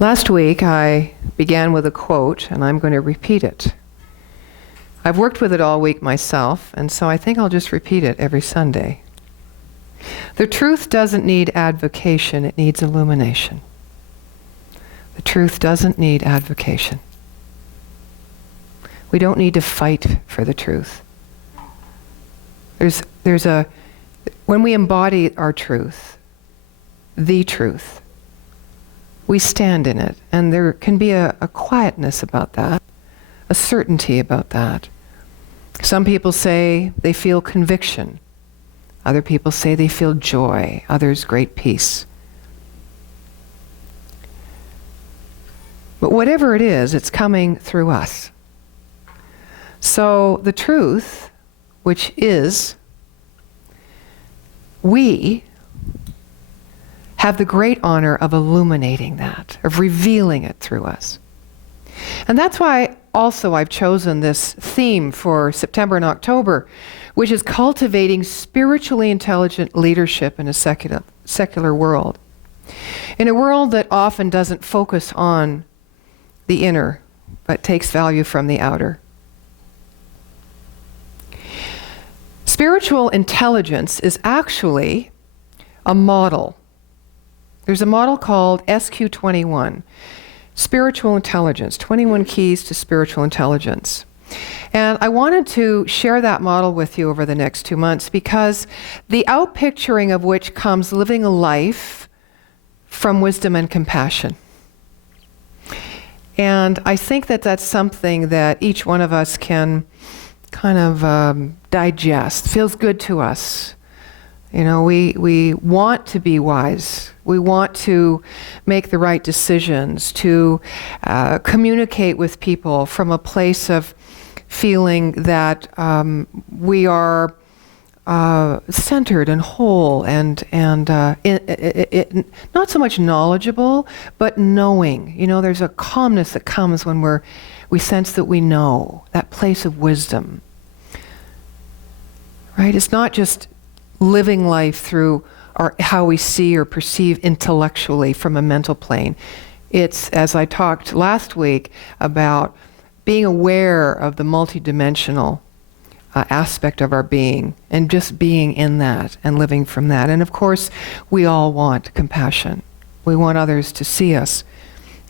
Last week I began with a quote, and I'm going to repeat it. I've worked with it all week myself, and so I think I'll just repeat it every Sunday. The truth doesn't need advocation, it needs illumination. The truth doesn't need advocation. We don't need to fight for the truth. When we embody our truth, the truth, we stand in it, and there can be a quietness about that, a certainty about that. Some people say they feel conviction. Other people say they feel joy. Others, great peace. But whatever it is, it's coming through us. So the truth, which is, we have the great honor of illuminating that, of revealing it through us. And that's why also I've chosen this theme for September and October, which is cultivating spiritually intelligent leadership in a secular world. In a world that often doesn't focus on the inner, but takes value from the outer. Spiritual intelligence is actually a model. There's a model called SQ21, Spiritual Intelligence, 21 Keys to Spiritual Intelligence. And I wanted to share that model with you over the next 2 months because the outpicturing of which comes living a life from wisdom and compassion. And I think that that's something that each one of us can kind of digest. Feels good to us. You know, we want to be wise. We want to make the right decisions, to communicate with people from a place of feeling that we are centered and whole and not so much knowledgeable, but knowing. You know, there's a calmness that comes when we sense that we know, that place of wisdom. Right? It's not just living life through how we see or perceive intellectually from a mental plane. It's, as I talked last week, about being aware of the multidimensional aspect of our being and just being in that and living from that. And of course, we all want compassion. We want others to see us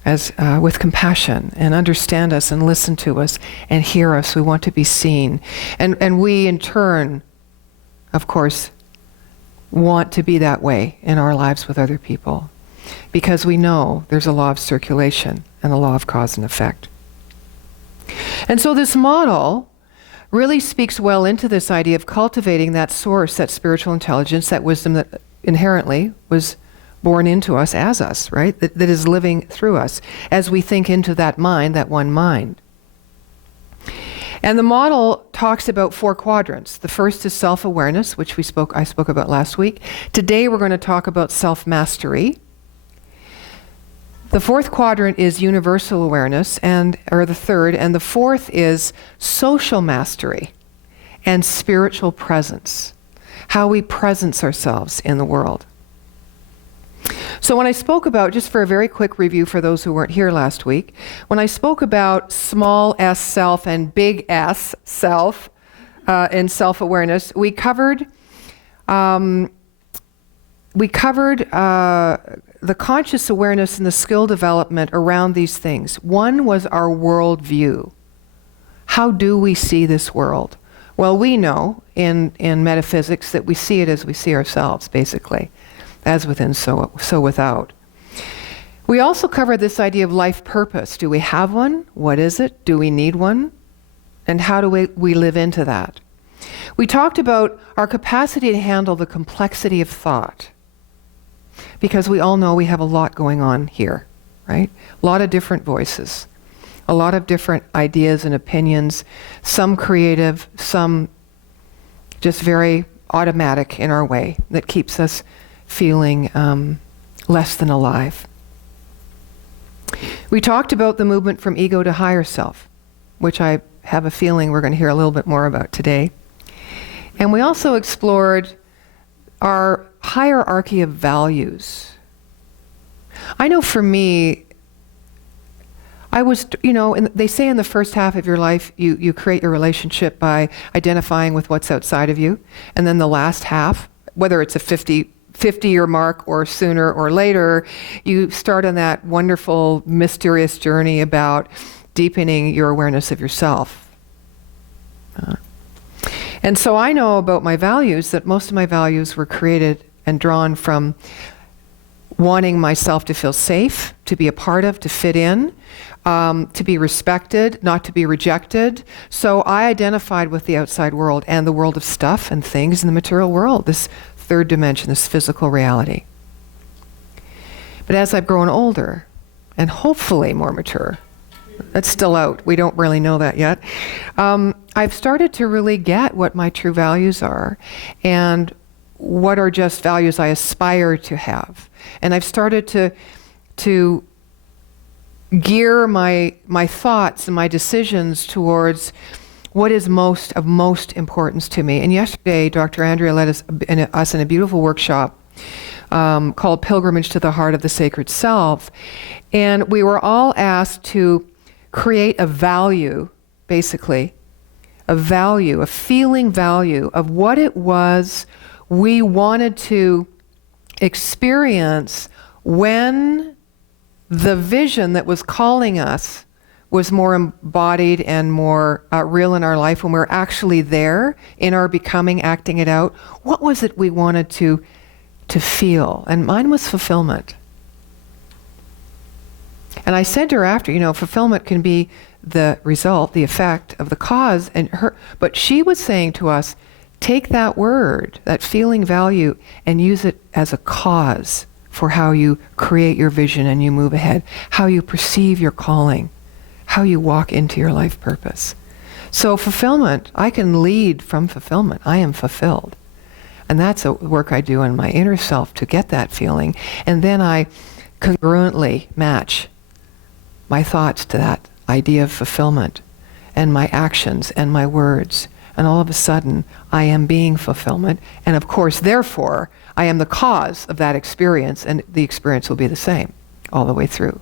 as with compassion and understand us and listen to us and hear us. We want to be seen. And we, in turn, of course, want to be that way in our lives with other people because we know there's a law of circulation and a law of cause and effect. And so this model really speaks well into this idea of cultivating that source, that spiritual intelligence, that wisdom that inherently was born into us as us, right? That is living through us as we think into that mind, that one mind. And the model talks about 4 quadrants. The first is self-awareness, which I spoke about last week. Today we're going to talk about self-mastery. The 4th quadrant is universal awareness, or the 3rd, and the 4th is social mastery and spiritual presence, how we presence ourselves in the world. So when I spoke about, just for a very quick review for those who weren't here last week, when I spoke about small s self and big S self in self-awareness, we covered the conscious awareness and the skill development around these things. One was our world view. How do we see this world? Well, we know in metaphysics that we see it as we see ourselves, basically. As within, so without. We also covered this idea of life purpose. Do we have one? What is it? Do we need one? And how do we live into that? We talked about our capacity to handle the complexity of thought. Because we all know we have a lot going on here, right? A lot of different voices. A lot of different ideas and opinions. Some creative, some just very automatic in our way that keeps us feeling less than alive. We talked about the movement from ego to higher self, which I have a feeling we're going to hear a little bit more about today. And we also explored our hierarchy of values. I know for me, I was, they say in the first half of your life, you create your relationship by identifying with what's outside of you. And then the last half, whether it's a 50-year mark or sooner or later, you start on that wonderful, mysterious journey about deepening your awareness of yourself. And so I know about my values that most of my values were created and drawn from wanting myself to feel safe, to be a part of, to fit in, to be respected, not to be rejected. So I identified with the outside world and the world of stuff and things in the material world, this third dimension, this physical reality. But as I've grown older, and hopefully more mature, that's still out, we don't really know that yet, I've started to really get what my true values are and what are just values I aspire to have. And I've started to gear my thoughts and my decisions towards what is of most importance to me. And yesterday, Dr. Andrea led us in a beautiful workshop called Pilgrimage to the Heart of the Sacred Self. And we were all asked to create a value, basically, a feeling value of what it was we wanted to experience when the vision that was calling us was more embodied and more real in our life, when we were actually there in our becoming, acting it out. What was it we wanted to feel? And mine was fulfillment. And I said to her after, fulfillment can be the result, the effect of the cause, but she was saying to us, take that word, that feeling value, and use it as a cause for how you create your vision and you move ahead, how you perceive your calling, how you walk into your life purpose. So fulfillment, I can lead from fulfillment. I am fulfilled. And that's a work I do in my inner self to get that feeling. And then I congruently match my thoughts to that idea of fulfillment and my actions and my words. And all of a sudden, I am being fulfillment. And of course, therefore, I am the cause of that experience, and the experience will be the same all the way through.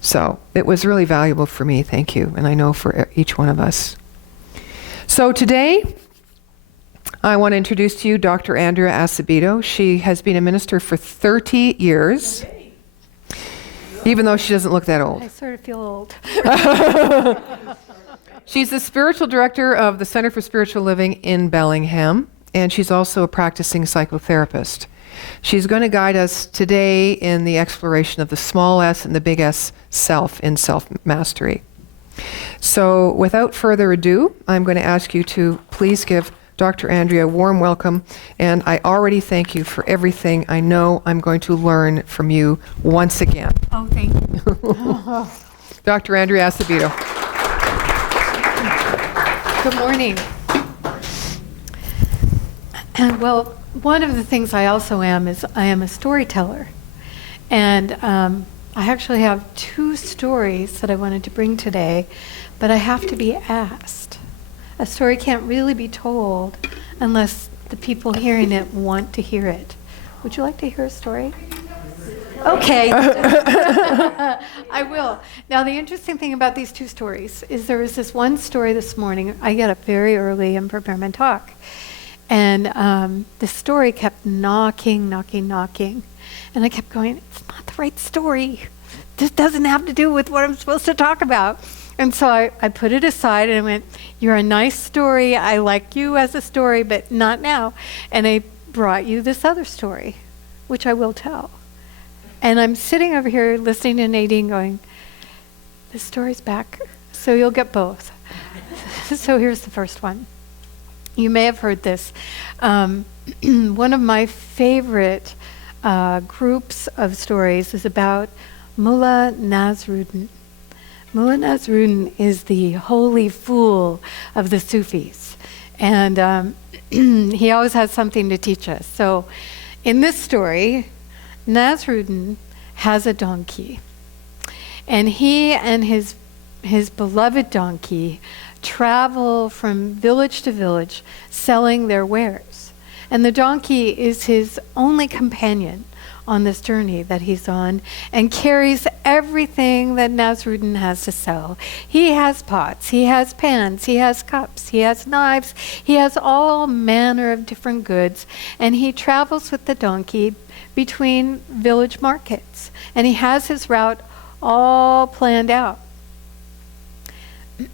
So it was really valuable for me, thank you, and I know for each one of us. So today, I want to introduce to you Dr. Andrea Asebedo. She has been a minister for 30 years, even though she doesn't look that old. I sort of feel old. She's the spiritual director of the Center for Spiritual Living in Bellingham, and she's also a practicing psychotherapist. She's going to guide us today in the exploration of the small s and the big S self in self-mastery. So without further ado, I'm going to ask you to please give Dr. Andrea a warm welcome, and I already thank you for everything. I know I'm going to learn from you once again. Oh, thank you. Dr. Andrea Asebedo. Good morning. And well, one of the things I also am is I am a storyteller. And I actually have 2 stories that I wanted to bring today, but I have to be asked. A story can't really be told unless the people hearing it want to hear it. Would you like to hear a story? Okay. I will. Now, the interesting thing about these 2 stories is there was this one story this morning. I get up very early and prepare my talk. And the story kept knocking. And I kept going, it's not the right story. This doesn't have to do with what I'm supposed to talk about. And so I put it aside and I went, you're a nice story. I like you as a story, but not now. And I brought you this other story, which I will tell. And I'm sitting over here listening to Nadine going, this story's back. So you'll get both. So here's the first one. You may have heard this. One of my favorite groups of stories is about Mullah Nasruddin. Mullah Nasruddin is the holy fool of the Sufis. And he always has something to teach us. So in this story, Nasruddin has a donkey. And he and his beloved donkey travel from village to village selling their wares. And the donkey is his only companion on this journey that he's on and carries everything that Nasrudin has to sell. He has pots, he has pans, he has cups, he has knives, he has all manner of different goods, and he travels with the donkey between village markets, and he has his route all planned out.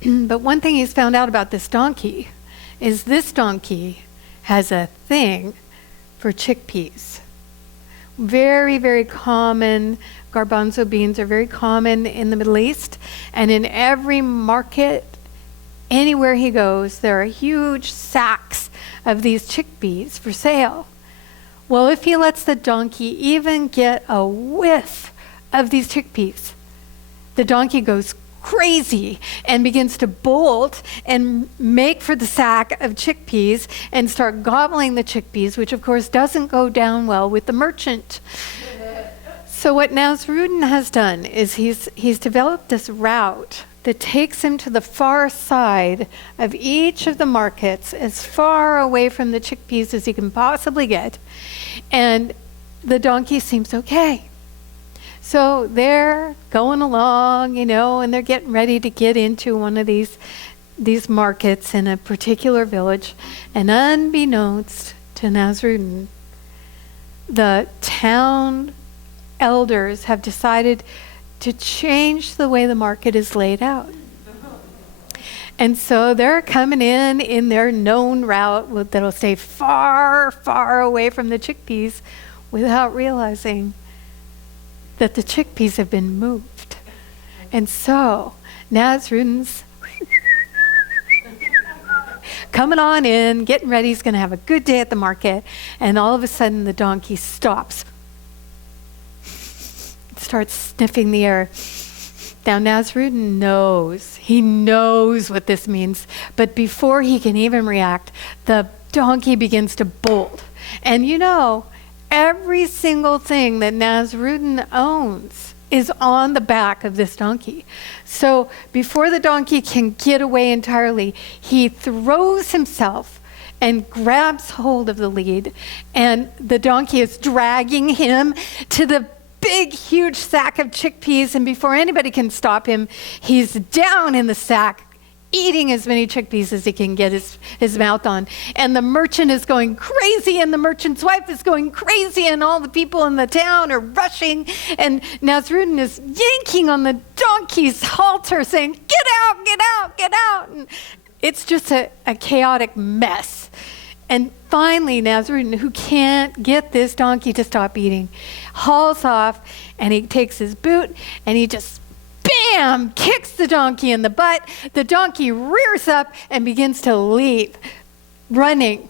But one thing he's found out about this donkey is this donkey has a thing for chickpeas. Very, very common. Garbanzo beans are very common in the Middle East. And in every market, anywhere he goes, there are huge sacks of these chickpeas for sale. Well, if he lets the donkey even get a whiff of these chickpeas, the donkey goes crazy and begins to bolt and make for the sack of chickpeas and start gobbling the chickpeas, which of course doesn't go down well with the merchant. So what Nasrudin has done is he's developed this route that takes him to the far side of each of the markets, as far away from the chickpeas as he can possibly get, and the donkey seems okay. So they're going along, and they're getting ready to get into one of these markets in a particular village. And unbeknownst to Nasrudin, the town elders have decided to change the way the market is laid out. And so they're coming in their known route that'll stay far, far away from the chickpeas without realizing that the chickpeas have been moved. And so Nasrudin's coming on in, getting ready, he's going to have a good day at the market, and all of a sudden the donkey stops. Starts sniffing the air. Now Nasrudin knows. He knows what this means. But before he can even react, the donkey begins to bolt. And every single thing that Nasrudin owns is on the back of this donkey. So before the donkey can get away entirely, he throws himself and grabs hold of the lead, and the donkey is dragging him to the big, huge sack of chickpeas, and before anybody can stop him, he's down in the sack, eating as many chickpeas as he can get his mouth on. And the merchant is going crazy, and the merchant's wife is going crazy, and all the people in the town are rushing, and Nasrudin is yanking on the donkey's halter, saying, "Get out, get out, get out!" And it's just a chaotic mess. And finally, Nasrudin, who can't get this donkey to stop eating, hauls off, and he takes his boot, and he just bam, kicks the donkey in the butt. The donkey rears up and begins to leave, running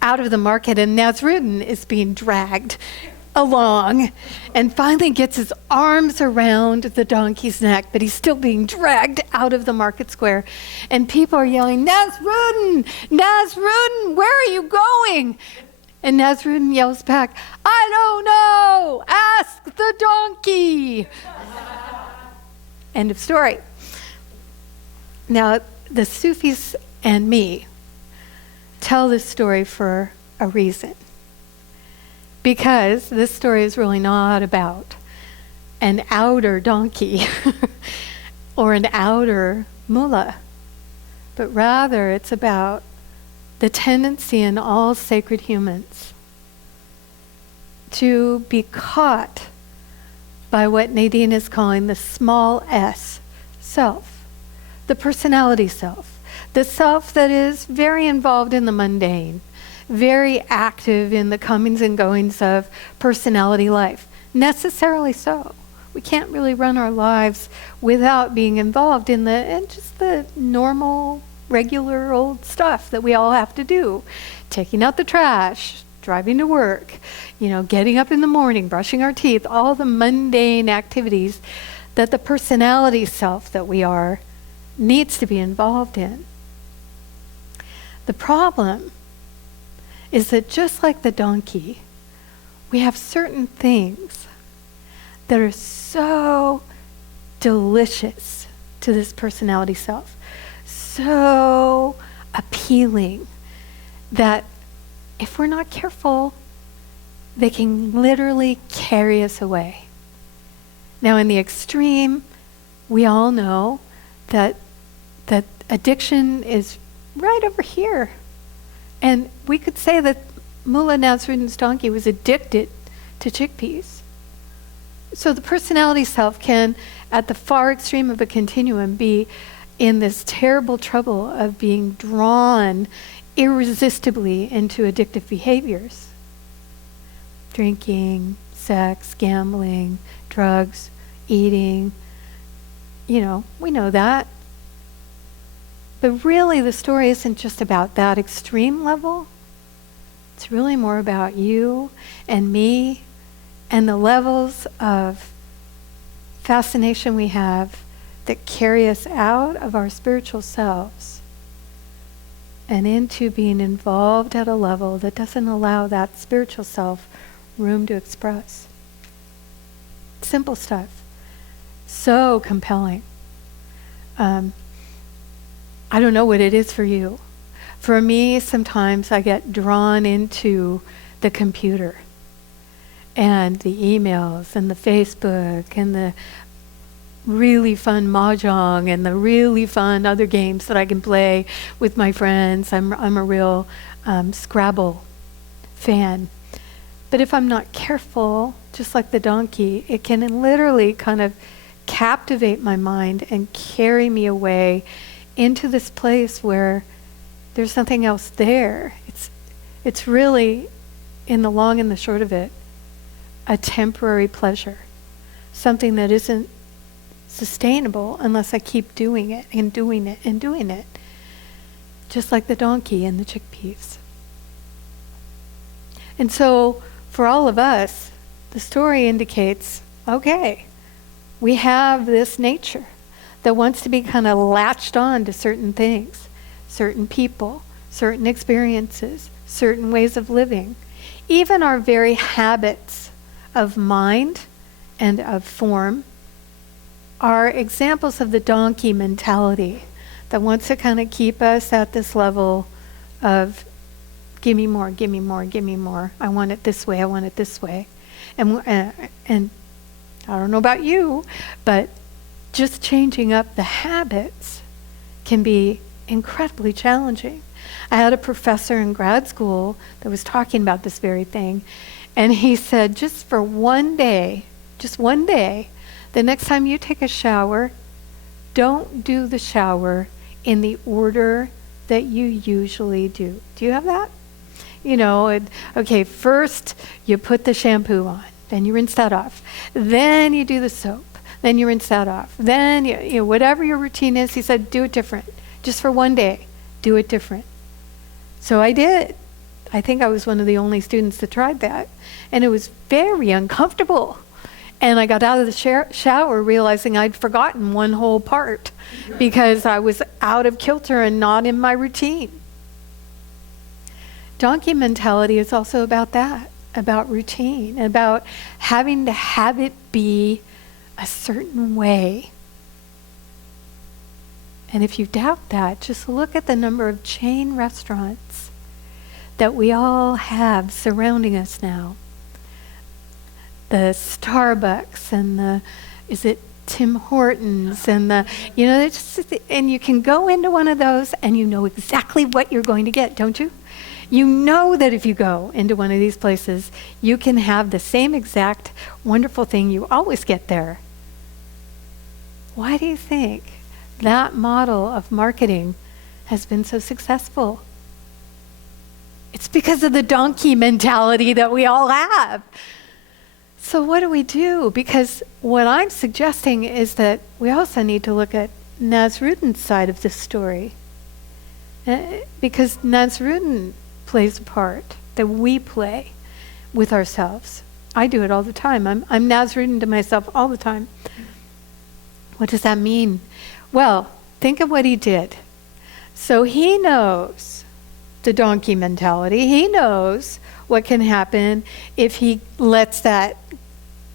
out of the market. And Nasrudin is being dragged along and finally gets his arms around the donkey's neck, but he's still being dragged out of the market square. And people are yelling, "Nasrudin! Nasrudin, where are you going?" And Nasrudin yells back, "I don't know! Ask the donkey!" End of story. Now, the Sufis and me tell this story for a reason. Because this story is really not about an outer donkey or an outer mullah, but rather it's about the tendency in all sacred humans to be caught by what Nadine is calling the small s self, the personality self, the self that is very involved in the mundane, very active in the comings and goings of personality life. Necessarily so. We can't really run our lives without being involved in just the normal, regular old stuff that we all have to do. Taking out the trash, driving to work, getting up in the morning, brushing our teeth, all the mundane activities that the personality self that we are needs to be involved in. The problem is that just like the donkey, we have certain things that are so delicious to this personality self, so appealing, that if we're not careful, they can literally carry us away. Now, in the extreme, we all know that addiction is right over here. And we could say that Mullah Nasruddin's donkey was addicted to chickpeas. So the personality self can, at the far extreme of a continuum, be in this terrible trouble of being drawn irresistibly into addictive behaviors. Drinking, sex, gambling, drugs, eating. We know that. But really, the story isn't just about that extreme level. It's really more about you and me and the levels of fascination we have that carry us out of our spiritual selves and into being involved at a level that doesn't allow that spiritual self room to express. Simple stuff. So compelling. I don't know what it is for you. For me, sometimes I get drawn into the computer and the emails and the Facebook and the really fun mahjong and the really fun other games that I can play with my friends. I'm a real Scrabble fan. But if I'm not careful, just like the donkey, it can literally kind of captivate my mind and carry me away into this place where there's nothing else there. It's really, in the long and the short of it, a temporary pleasure, something that isn't sustainable unless I keep doing it and doing it and doing it, just like the donkey and the chickpeas. And so, for all of us, the story indicates, okay, we have this nature that wants to be kind of latched on to certain things, certain people, certain experiences, certain ways of living. Even our very habits of mind and of form are examples of the donkey mentality that wants to kind of keep us at this level of give me more, give me more, give me more. I want it this way, I want it this way. And I don't know about you, but just changing up the habits can be incredibly challenging. I had a professor in grad school that was talking about this very thing, and he said, just one day, the next time you take a shower, don't do the shower in the order that you usually do. Do you have that? Okay, first you put the shampoo on, then you rinse that off. Then you do the soap. Then you rinse that off. Then, whatever your routine is, he said, do it different. Just for one day, do it different. So I did. I think I was one of the only students that tried that. And it was very uncomfortable. And I got out of the shower realizing I'd forgotten one whole part because I was out of kilter and not in my routine. Donkey mentality is also about that, about routine, about having to have it be a certain way. And if you doubt that, just look at the number of chain restaurants that we all have surrounding us now. The Starbucks and is it Tim Hortons and and you can go into one of those and you know exactly what you're going to get, don't you? You know that if you go into one of these places, you can have the same exact wonderful thing you always get there. Why do you think that model of marketing has been so successful? It's because of the donkey mentality that we all have. So what do we do? Because what I'm suggesting is that we also need to look at Nasruddin's side of this story. Because Nasruddin plays a part that we play with ourselves. I do it all the time. I'm Nasruddin to myself all the time. What does that mean? Well, think of what he did. So he knows the donkey mentality. He knows what can happen if he lets that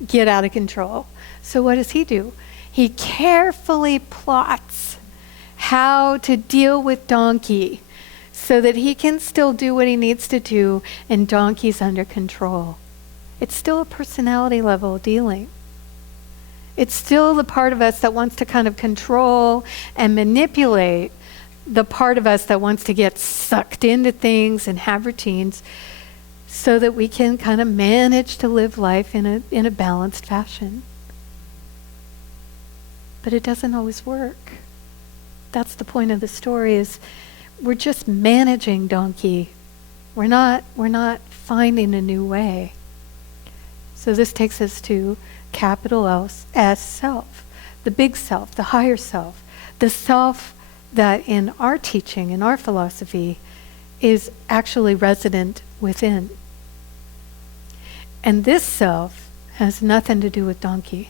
get out of control. So what does he do? He carefully plots how to deal with donkey so that he can still do what he needs to do and donkey's under control. it's still a personality level dealing. It's still the part of us that wants to kind of control and manipulate the part of us that wants to get sucked into things and have routines so that we can kind of manage to live life in a balanced fashion. But it doesn't always work. That's the point of the story, is we're just managing donkey. We're not finding a new way. So this takes us to capital S, self, the big self, the higher self, the self that in our teaching, in our philosophy, is actually resident within. And this self has nothing to do with donkey.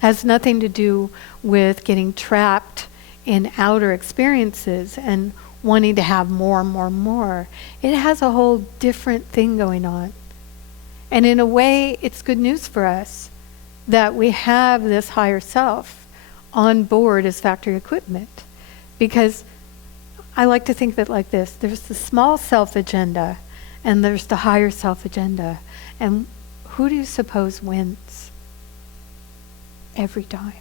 Has nothing to do with getting trapped in outer experiences and wanting to have more and more and more. It has a whole different thing going on. And in a way, it's good news for us that we have this higher self on board as factory equipment. Because I like to think of it like this. There's the small self agenda and there's the higher self agenda. And who do you suppose wins? Every time.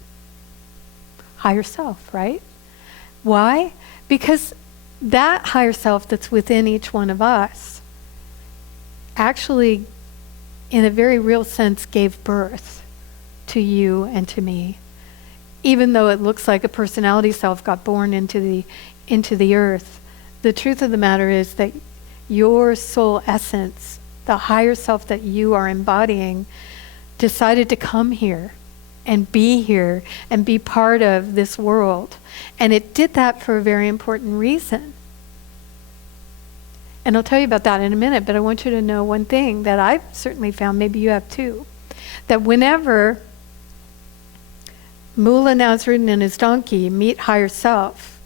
Higher self, right? Why? Because that higher self that's within each one of us actually, in a very real sense, gave birth to you and to me. Even though it looks like a personality self got born into the earth, the truth of the matter is that your soul essence, the higher self that you are embodying, decided to come here and be part of this world. And it did that for a very important reason. And I'll tell you about that in a minute, but I want you to know one thing that I've certainly found, maybe you have too, that whenever Mullah Nasruddin and his donkey meet higher self,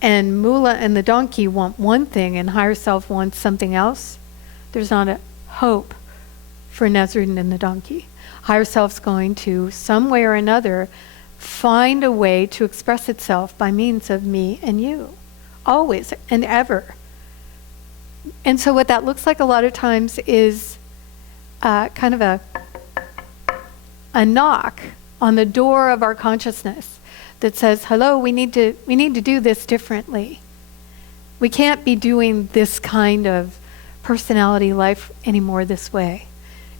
and Mullah and the donkey want one thing and higher self wants something else, there's not a hope for Nasruddin and the donkey. Higher self's going to, some way or another, find a way to express itself by means of me and you, always and ever. And so what that looks like a lot of times is kind of a knock on the door of our consciousness that says, hello, we need to do this differently. We can't be doing this kind of personality life anymore this way.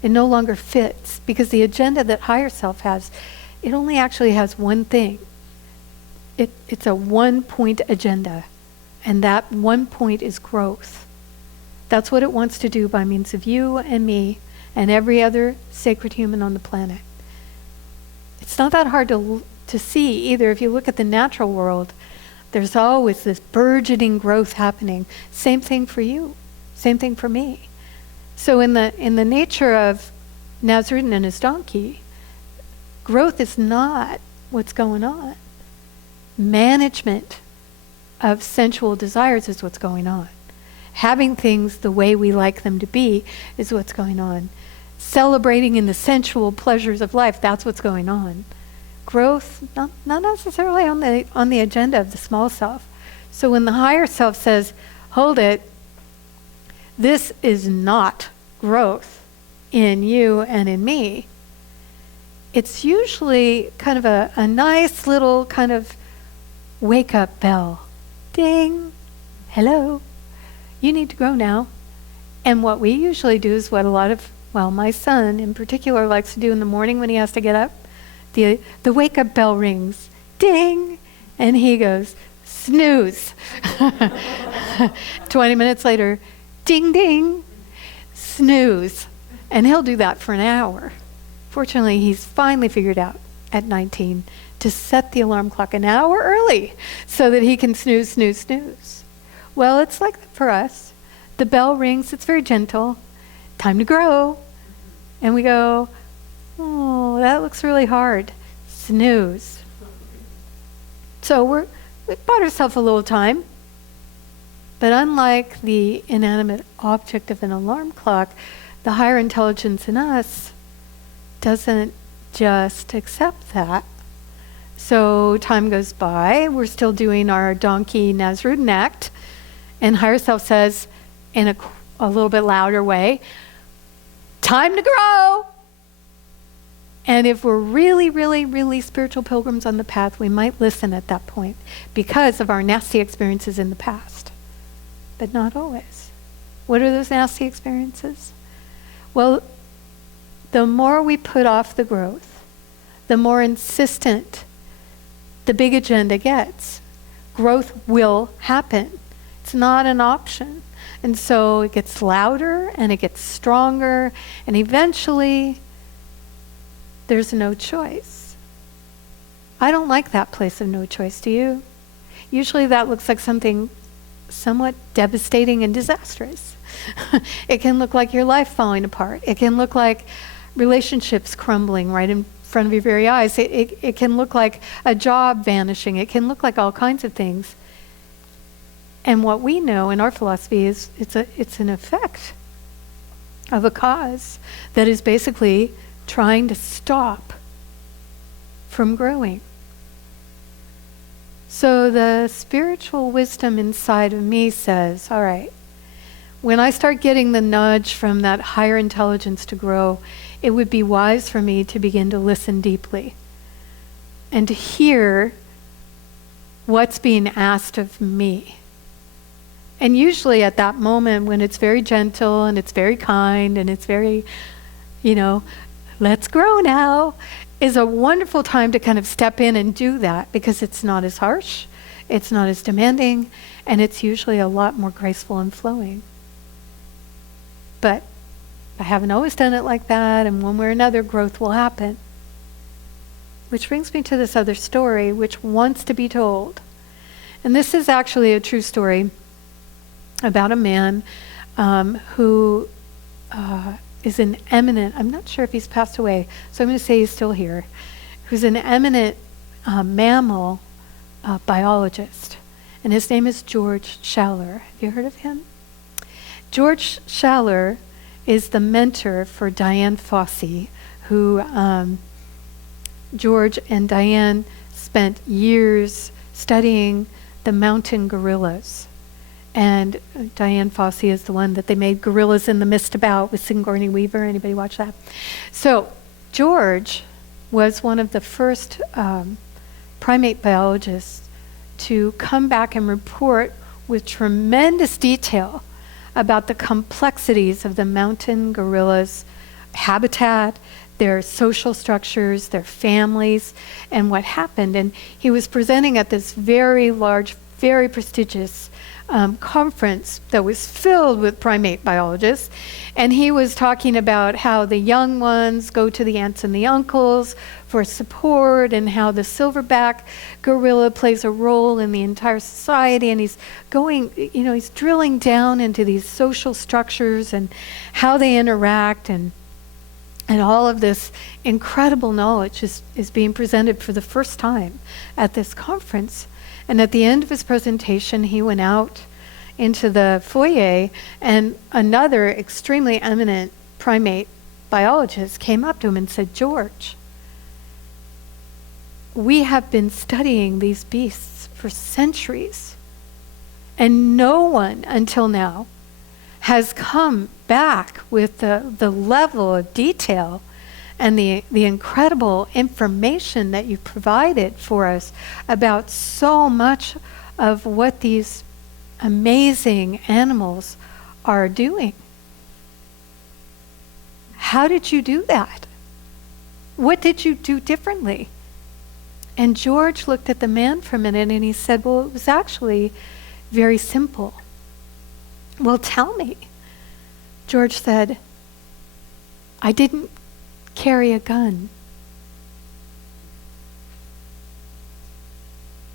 It no longer fits, because the agenda that higher self has, it only actually has one thing. It's a one-point agenda, and that one point is growth. That's what it wants to do by means of you and me and every other sacred human on the planet. It's not that hard to see either. If you look at the natural world, there's always this burgeoning growth happening. Same thing for you. Same thing for me. So in the nature of Nasruddin and his donkey, growth is not what's going on. Management of sensual desires is what's going on. Having things the way we like them to be is what's going on. Celebrating in the sensual pleasures of life, that's what's going on. Growth, not necessarily on the agenda of the small self. So when the higher self says, hold it, this is not growth in you and in me, it's usually kind of a nice little kind of wake-up bell. Ding, hello, you need to grow now. And what we usually do is what my son in particular likes to do in the morning when he has to get up. The wake-up bell rings, ding, and he goes, snooze. 20 minutes later, ding, ding, snooze. And he'll do that for an hour. Fortunately, he's finally figured out at 19 to set the alarm clock an hour early so that he can snooze, snooze, snooze. Well, it's like that for us. The bell rings, it's very gentle. Time to grow. And we go, oh, that looks really hard. Snooze. So we bought ourselves a little time. But unlike the inanimate object of an alarm clock, the higher intelligence in us doesn't just accept that. So time goes by, we're still doing our donkey Nasruddin act, and higher self says in a little bit louder way, time to grow. And if we're really, really, really spiritual pilgrims on the path, we might listen at that point because of our nasty experiences in the past. But not always. What are those nasty experiences? Well, the more we put off the growth, the more insistent the big agenda gets. Growth will happen. It's not an option. And so it gets louder and it gets stronger, and eventually there's no choice. I don't like that place of no choice, do you? Usually that looks like something somewhat devastating and disastrous. It can look like your life falling apart. It can look like relationships crumbling right in front of your very eyes. It can look like a job vanishing. It can look like all kinds of things. And what we know in our philosophy is it's an effect of a cause that is basically trying to stop from growing. So the spiritual wisdom inside of me says, all right, when I start getting the nudge from that higher intelligence to grow, it would be wise for me to begin to listen deeply and to hear what's being asked of me. And usually at that moment when it's very gentle and it's very kind and it's very, let's grow now, is a wonderful time to kind of step in and do that, because it's not as harsh, it's not as demanding, and it's usually a lot more graceful and flowing. But I haven't always done it like that, and one way or another, growth will happen. Which brings me to this other story, which wants to be told. And this is actually a true story about a man who is an eminent, I'm not sure if he's passed away, so I'm going to say he's still here, who's an eminent mammal biologist. And his name is George Schaller. Have you heard of him? George Schaller is the mentor for Diane Fossey, who George and Diane spent years studying the mountain gorillas. And Diane Fossey is the one that they made Gorillas in the Mist about with Sigourney Weaver. Anybody watch that? So George was one of the first primate biologists to come back and report with tremendous detail about the complexities of the mountain gorillas' habitat, their social structures, their families, and what happened. And he was presenting at this very large, very prestigious conference that was filled with primate biologists, and he was talking about how the young ones go to the aunts and the uncles for support, and how the silverback gorilla plays a role in the entire society, and he's going, he's drilling down into these social structures and how they interact, and all of this incredible knowledge is being presented for the first time at this conference. And at the end of his presentation, he went out into the foyer, and another extremely eminent primate biologist came up to him and said, "George, we have been studying these beasts for centuries, and no one until now has come back with the level of detail and the incredible information that you provided for us about so much of what these amazing animals are doing. How did you do that? What did you do differently?" And George looked at the man for a minute and he said, "Well, it was actually very simple." "Well, tell me." George said, "I didn't carry a gun."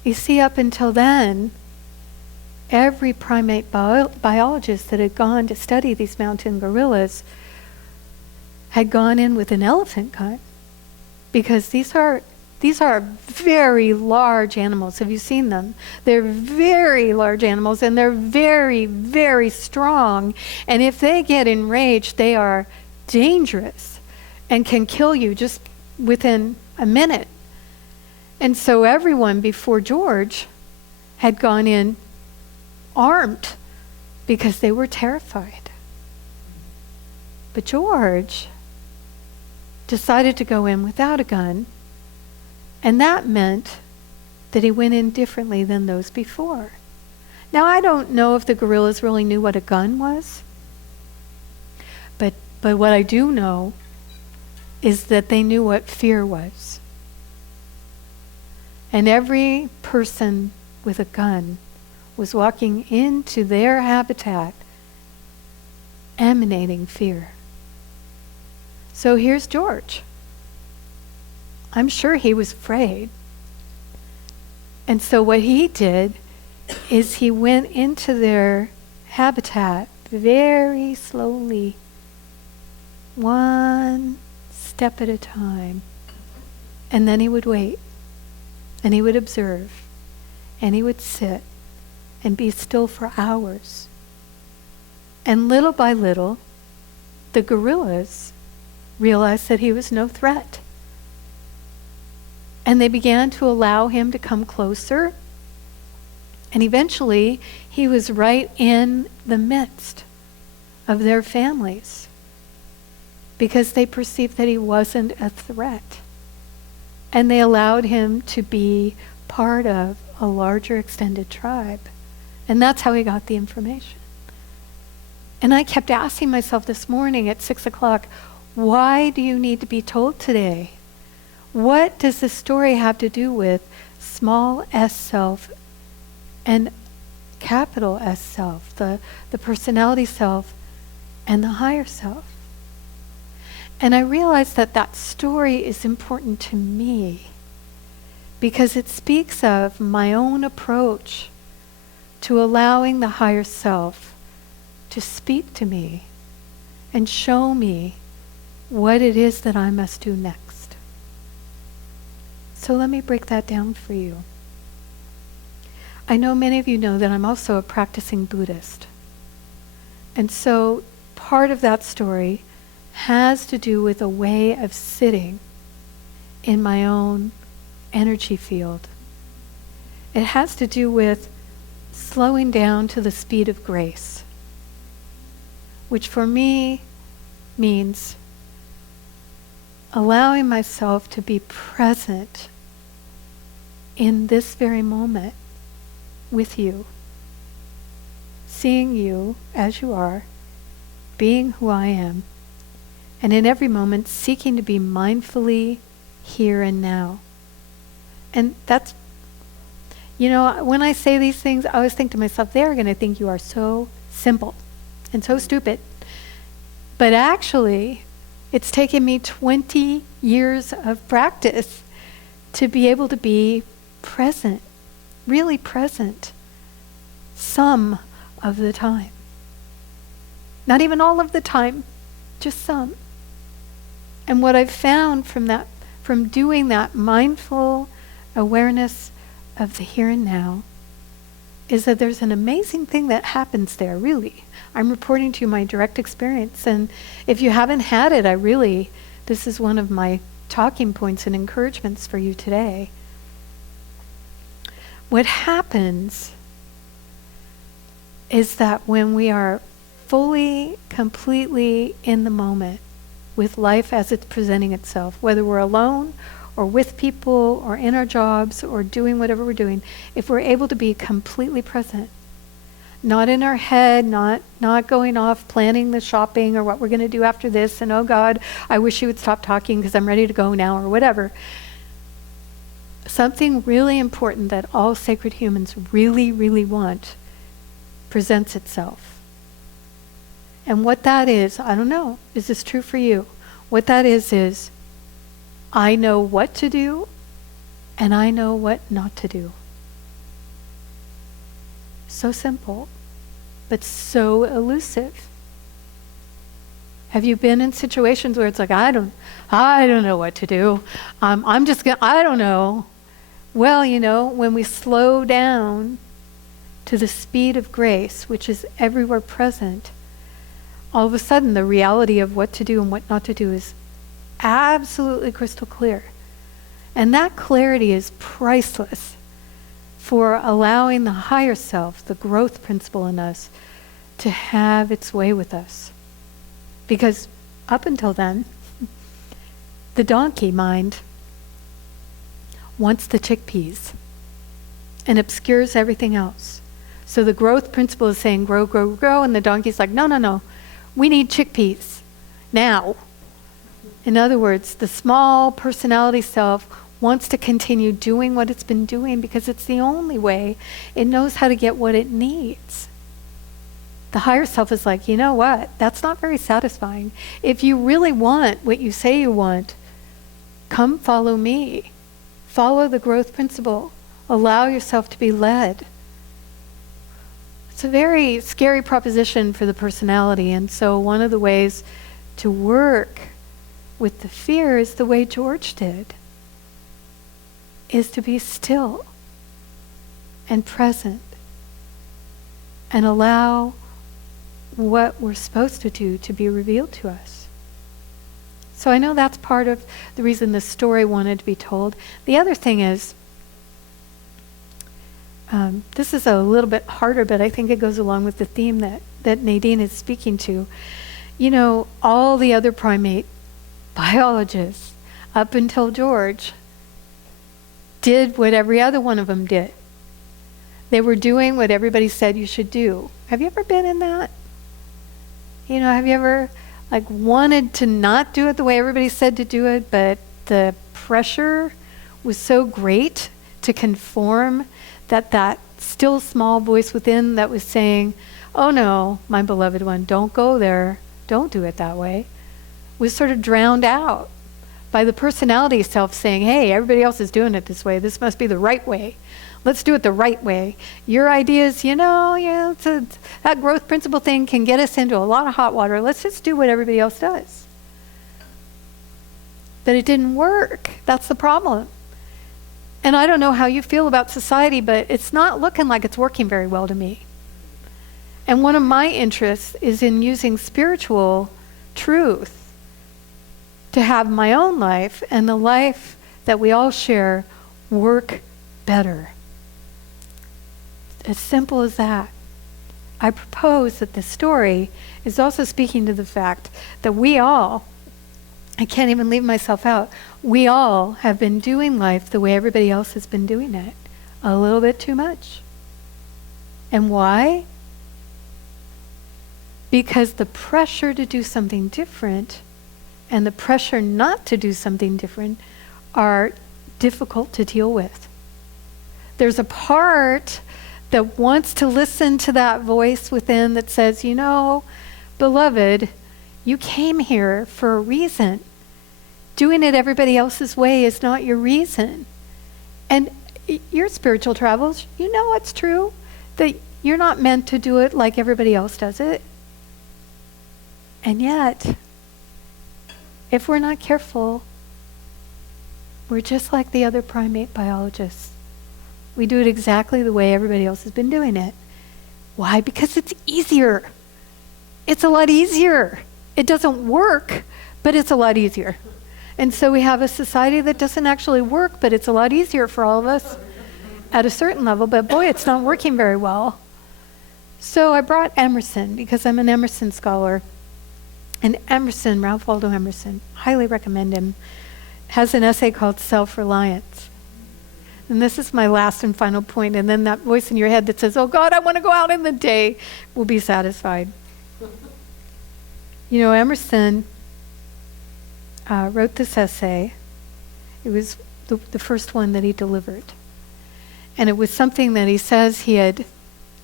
You see, up until then, every primate biologist that had gone to study these mountain gorillas had gone in with an elephant gun, because these are very large animals. Have you seen them? They're very large animals, and they're very, very strong. And if they get enraged, they are dangerous and can kill you just within a minute. And so everyone before George had gone in armed because they were terrified. But George decided to go in without a gun, and that meant that he went in differently than those before. Now, I don't know if the guerrillas really knew what a gun was, but what I do know is that they knew what fear was. And every person with a gun was walking into their habitat emanating fear. So here's George. I'm sure he was afraid. And so what he did is he went into their habitat very slowly, one step at a time. And then he would wait, and he would observe, and he would sit and be still for hours. And little by little, the guerrillas realized that he was no threat. And they began to allow him to come closer. And eventually, he was right in the midst of their families because they perceived that he wasn't a threat. And they allowed him to be part of a larger extended tribe. And that's how he got the information. And I kept asking myself this morning at 6 o'clock, why do you need to be told today? What does this story have to do with small s self and capital S self, the personality self and the higher self? And I realized that that story is important to me because it speaks of my own approach to allowing the higher self to speak to me and show me what it is that I must do next. So let me break that down for you. I know many of you know that I'm also a practicing Buddhist. And so part of that story has to do with a way of sitting in my own energy field. It has to do with slowing down to the speed of grace, which for me means allowing myself to be present in this very moment with you, seeing you as you are, being who I am, and in every moment seeking to be mindfully here and now. And that's, when I say these things, I always think to myself, they're going to think you are so simple and so stupid. But actually, it's taken me 20 years of practice to be able to be present, really present, some of the time. Not even all of the time, just some. And what I've found from doing that mindful awareness of the here and now is that there's an amazing thing that happens there, really. I'm reporting to you my direct experience, and if you haven't had it, this is one of my talking points and encouragements for you today. What happens is that when we are fully, completely in the moment with life as it's presenting itself, whether we're alone or with people or in our jobs or doing whatever we're doing, if we're able to be completely present, not in our head, not going off planning the shopping or what we're going to do after this, and oh God, I wish you would stop talking because I'm ready to go now or whatever. Something really important that all sacred humans really, really want presents itself. And what that is, I don't know, is this true for you? What that is I know what to do and I know what not to do. So simple, but so elusive. Have you been in situations where it's like, I don't know what to do. I don't know. Well, when we slow down to the speed of grace, which is everywhere present, all of a sudden the reality of what to do and what not to do is absolutely crystal clear. And that clarity is priceless for allowing the higher self, the growth principle in us, to have its way with us. Because up until then, the donkey mind wants the chickpeas and obscures everything else. So the growth principle is saying grow, grow, grow, and the donkey's like, no, no, no, we need chickpeas now. In other words, the small personality self wants to continue doing what it's been doing because it's the only way it knows how to get what it needs. The higher self is like, you know what? That's not very satisfying. If you really want what you say you want, come follow me. Follow the growth principle. Allow yourself to be led. It's a very scary proposition for the personality, and so one of the ways to work with the fear is the way George did, is to be still and present and allow what we're supposed to do to be revealed to us. So I know that's part of the reason this story wanted to be told. The other thing is, this is a little bit harder, but I think it goes along with the theme that Nadine is speaking to. You know, all the other primate biologists, up until George, did what every other one of them did. They were doing what everybody said you should do. Have you ever been in that? You know, have you ever wanted to not do it the way everybody said to do it, but the pressure was so great to conform that still small voice within that was saying, oh no, my beloved one, don't go there, don't do it that way, was sort of drowned out by the personality self saying, hey, everybody else is doing it this way, this must be the right way. Let's do it the right way. Your ideas, that growth principle thing can get us into a lot of hot water. Let's just do what everybody else does. But it didn't work. That's the problem. And I don't know how you feel about society, but it's not looking like it's working very well to me. And one of my interests is in using spiritual truth to have my own life and the life that we all share work better. As simple as that. I propose that this story is also speaking to the fact that we all, I can't even leave myself out, we all have been doing life the way everybody else has been doing it. A little bit too much. And why? Because the pressure to do something different and the pressure not to do something different are difficult to deal with. There's a part that wants to listen to that voice within that says, beloved, you came here for a reason. Doing it everybody else's way is not your reason. And your spiritual travels, you know it's true, that you're not meant to do it like everybody else does it. And yet, if we're not careful, we're just like the other primate biologists. We do it exactly the way everybody else has been doing it. Why? Because it's easier. It's a lot easier. It doesn't work, but it's a lot easier. And so we have a society that doesn't actually work, but it's a lot easier for all of us at a certain level. But boy, it's not working very well. So I brought Emerson because I'm an Emerson scholar. And Emerson, Ralph Waldo Emerson, highly recommend him, has an essay called Self-Reliance. And this is my last and final point, and then that voice in your head that says, oh God, I want to go out in the day, will be satisfied. Emerson wrote this essay. It was the first one that he delivered. And it was something that he says he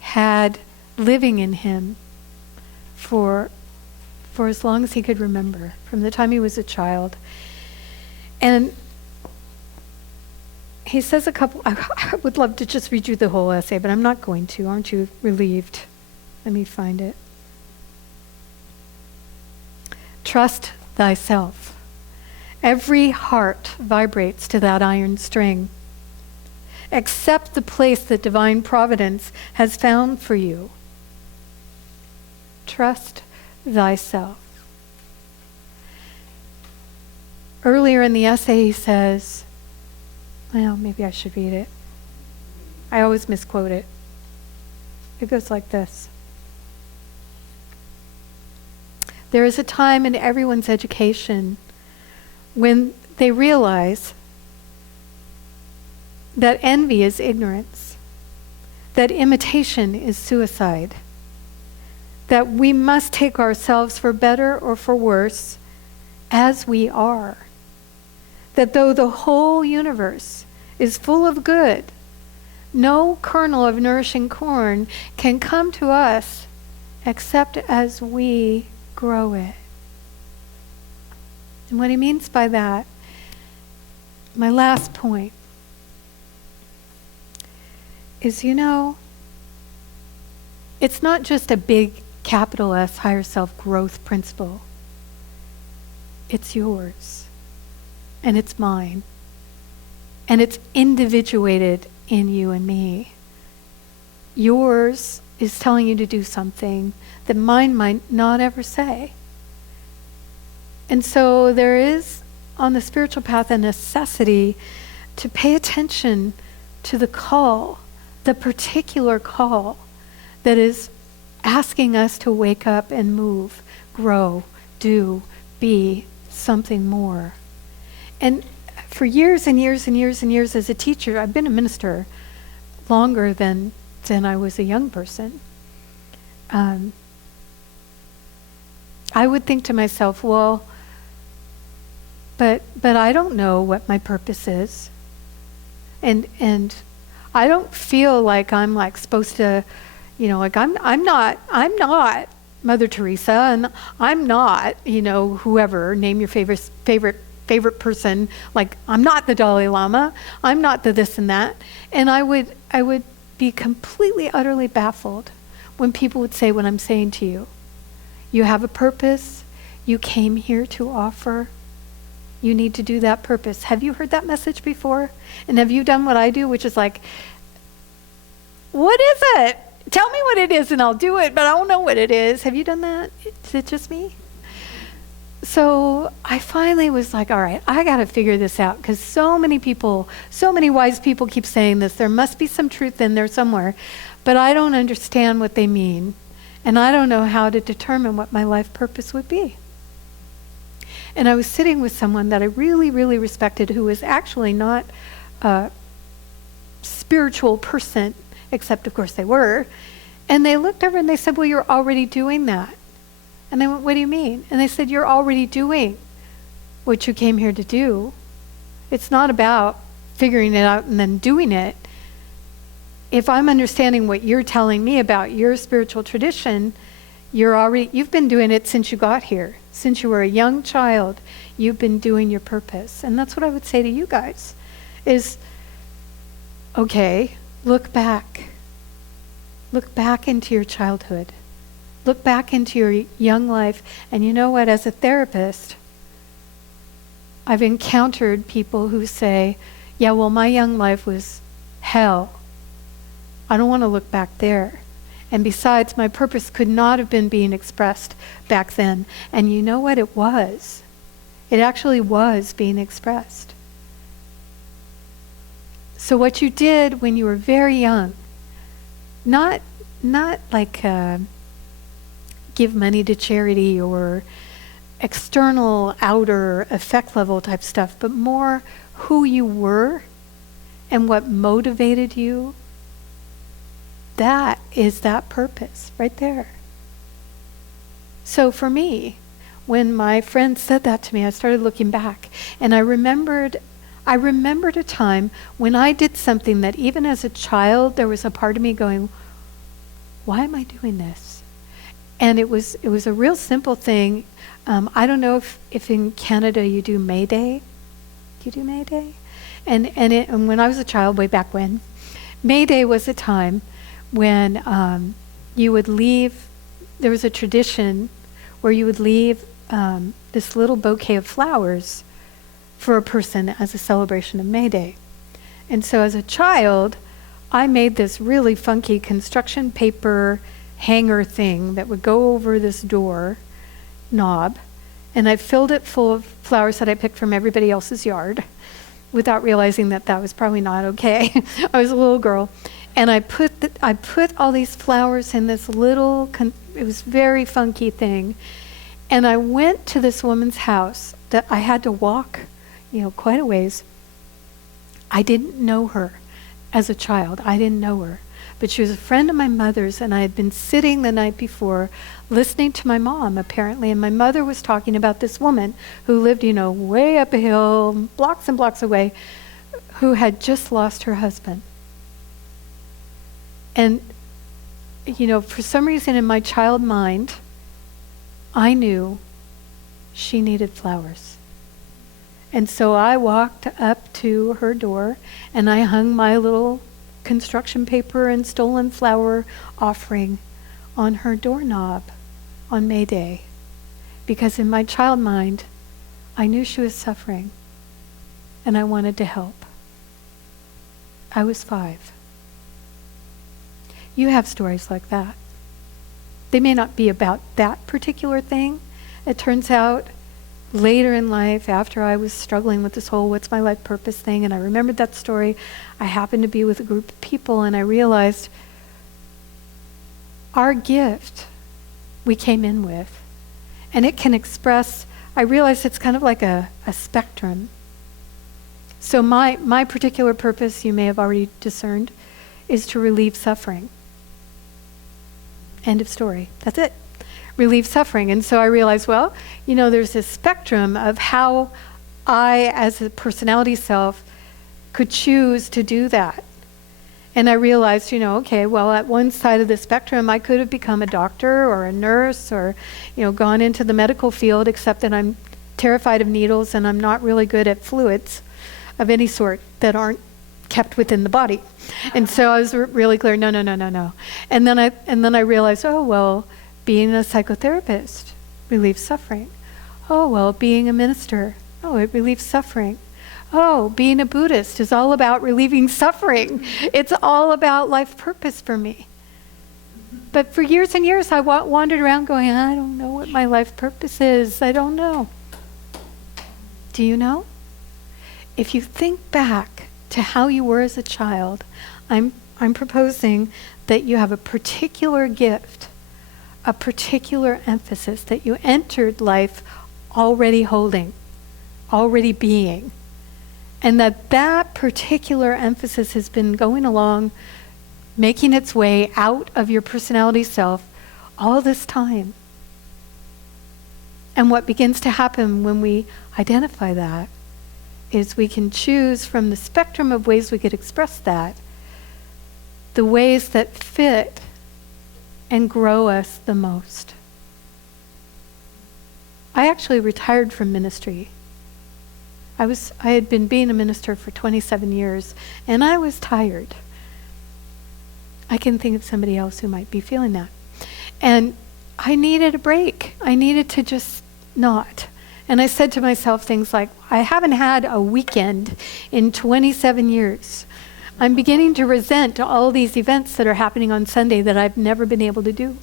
had living in him for as long as he could remember, from the time he was a child. And he says I would love to just read you the whole essay, but I'm not going to. Aren't you relieved? Let me find it. Trust thyself. Every heart vibrates to that iron string. Accept the place that divine providence has found for you. Trust thyself. Earlier in the essay he says, well, maybe I should read it. I always misquote it. It goes like this. There is a time in everyone's education when they realize that envy is ignorance, that imitation is suicide, that we must take ourselves for better or for worse as we are, that though the whole universe is full of good, no kernel of nourishing corn can come to us except as we grow it. And what he means by that, my last point, is, it's not just a big capital S higher self growth principle. It's yours. And it's mine. And it's individuated in you and me. Yours is telling you to do something that mine might not ever say. And so there is, on the spiritual path, a necessity to pay attention to the call, the particular call that is asking us to wake up and move, grow, do, be something more. And for years and years and years and years as a teacher, I've been a minister longer than I was a young person. I would think to myself, well, but I don't know what my purpose is. And I don't feel like I'm like supposed to, like I'm not Mother Teresa, and I'm not, whoever, name your favorite person. Like, I'm not the Dalai Lama. I'm not the this and that. And I would be completely, utterly baffled when people would say what I'm saying to you. You have a purpose. You came here to offer. You need to do that purpose. Have you heard that message before? And have you done what I do, which is like, what is it? Tell me what it is and I'll do it, but I don't know what it is. Have you done that? Is it just me? So I finally was like, all right, I got to figure this out, because so many people, so many wise people keep saying this. There must be some truth in there somewhere, but I don't understand what they mean, and I don't know how to determine what my life purpose would be. And I was sitting with someone that I really, really respected, who was actually not a spiritual person, except of course they were. And they looked over and they said, well, you're already doing that. And I went, what do you mean? And they said, you're already doing what you came here to do. It's not about figuring it out and then doing it. If I'm understanding what you're telling me about your spiritual tradition, you've been doing it since you got here. Since you were a young child, you've been doing your purpose. And that's what I would say to you guys is, okay, look back. Look back into your childhood. Look back into your young life. And you know what? As a therapist, I've encountered people who say, yeah, well, my young life was hell. I don't want to look back there. And besides, my purpose could not have been being expressed back then. And you know what? It was. It actually was being expressed. So what you did when you were very young, not like give money to charity or external, outer, effect level type stuff, but more who you were and what motivated you. That is that purpose right there. So for me, when my friend said that to me, I started looking back, and I remembered a time when I did something that even as a child, there was a part of me going, why am I doing this? And it was a real simple thing. I don't know if in Canada you do May Day. Do you do May Day? And when I was a child, way back when, May Day was a time when you would leave. There was a tradition where you would leave this little bouquet of flowers for a person as a celebration of May Day. And so as a child, I made this really funky construction paper hanger thing that would go over this door knob, and I filled it full of flowers that I picked from everybody else's yard without realizing that that was probably not okay. I was a little girl, and I put all these flowers in this little, it was very funky thing, And I went to this woman's house that I had to walk, quite a ways. I didn't know her as a child. I didn't know her. But she was a friend of my mother's, and I had been sitting the night before listening to my mom, apparently, and my mother was talking about this woman who lived, way up a hill, blocks and blocks away, who had just lost her husband. And, for some reason in my child mind, I knew she needed flowers. And so I walked up to her door, and I hung my little construction paper and stolen flower offering on her doorknob on May Day, because in my child mind, I knew she was suffering, and I wanted to help. I was 5. You have stories like that. They may not be about that particular thing. It turns out later in life, after I was struggling with this whole what's my life purpose thing, and I remembered that story, I happened to be with a group of people, and I realized our gift we came in with, and it can express, I realized it's kind of like a spectrum. So my particular purpose, you may have already discerned, is to relieve suffering. End of story. That's it. Relieve suffering. And so I realized, there's this spectrum of how I, as a personality self, could choose to do that. And I realized, at one side of the spectrum, I could have become a doctor or a nurse or, gone into the medical field, except that I'm terrified of needles and I'm not really good at fluids of any sort that aren't kept within the body. And so I was really clear, no. And then I realized, being a psychotherapist relieves suffering. Being a minister, it relieves suffering. Being a Buddhist is all about relieving suffering. It's all about life purpose for me. But for years and years, I wandered around going, I don't know what my life purpose is. I don't know. Do you know? If you think back to how you were as a child, I'm proposing that you have a particular gift, a particular emphasis that you entered life already holding, already being, and that particular emphasis has been going along, making its way out of your personality self all this time. And what begins to happen when we identify that is we can choose from the spectrum of ways we could express that, the ways that fit and grow us the most. I actually retired from ministry. I had been being a minister for 27 years, and I was tired. I can think of somebody else who might be feeling that. And I needed a break. I needed to just not. And I said to myself things like, I haven't had a weekend in 27 years. I'm beginning to resent all these events that are happening on Sunday that I've never been able to do.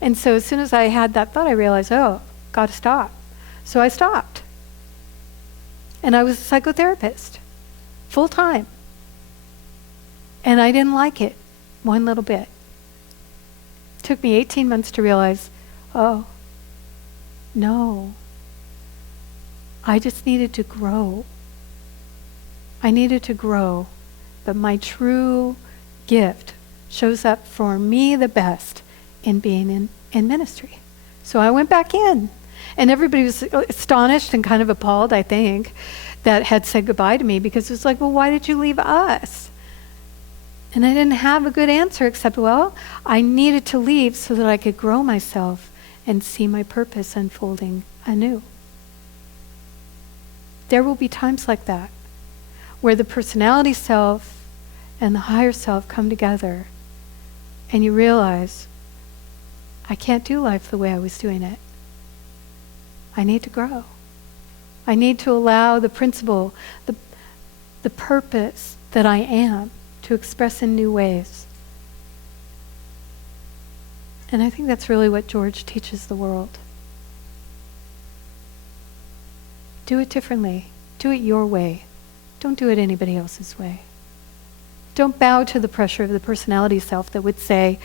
And so as soon as I had that thought, I realized, got to stop. So I stopped. And I was a psychotherapist, full time. And I didn't like it one little bit. It took me 18 months to realize, no. I just needed to grow. I needed to grow. But my true gift shows up for me the best in being in ministry. So I went back in. And everybody was astonished and kind of appalled, I think, that had said goodbye to me, because it was like, why did you leave us? And I didn't have a good answer except, I needed to leave so that I could grow myself and see my purpose unfolding anew. There will be times like that, where the personality self and the higher self come together, and you realize, I can't do life the way I was doing it. I need to grow. I need to allow the principle, the purpose that I am, to express in new ways. And I think that's really what George teaches the world. Do it differently. Do it your way. Don't do it anybody else's way. Don't bow to the pressure of the personality self that would say,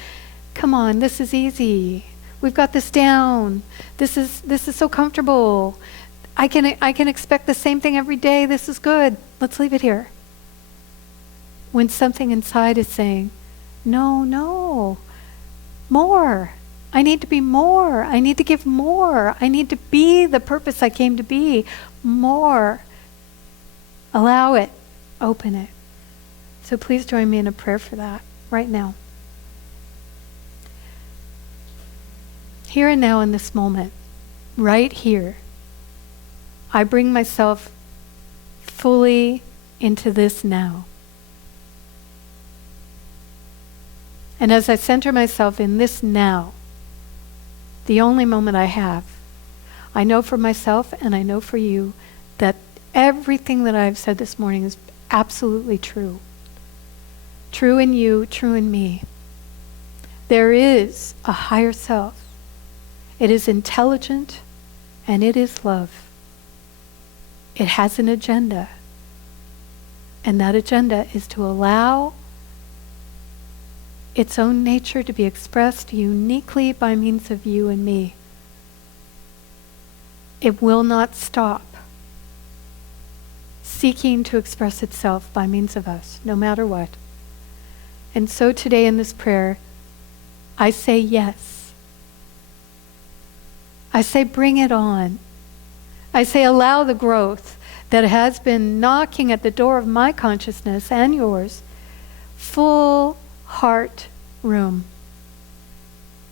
come on, this is easy. We've got this down. This is so comfortable. I can expect the same thing every day. This is good. Let's leave it here. When something inside is saying, no, more. I need to be more. I need to give more. I need to be the purpose I came to be. More. Allow it. Open it. So please join me in a prayer for that right now. Here and now in this moment, right here, I bring myself fully into this now. And as I center myself in this now, the only moment I have, I know for myself and I know for you that everything that I've said this morning is absolutely true. True in you, true in me. There is a higher self. It is intelligent and it is love. It has an agenda. And that agenda is to allow its own nature to be expressed uniquely by means of you and me. It will not stop seeking to express itself by means of us, no matter what. And so today in this prayer, I say yes. I say bring it on. I say allow the growth that has been knocking at the door of my consciousness and yours, full heart room.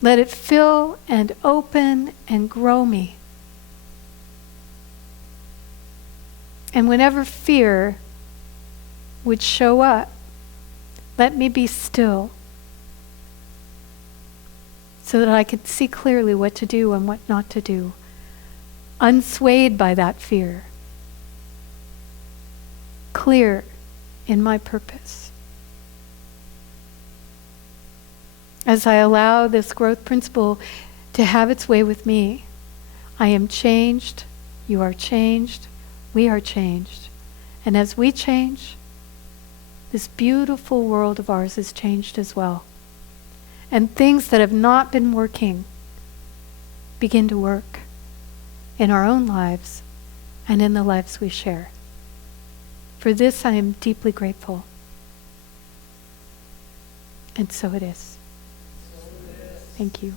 Let it fill and open and grow me. And whenever fear would show up, let me be still so that I could see clearly what to do and what not to do, unswayed by that fear, clear in my purpose. As I allow this growth principle to have its way with me, I am changed, you are changed, we are changed. And as we change, this beautiful world of ours is changed as well. And things that have not been working begin to work in our own lives and in the lives we share. For this I am deeply grateful. And so it is. Thank you.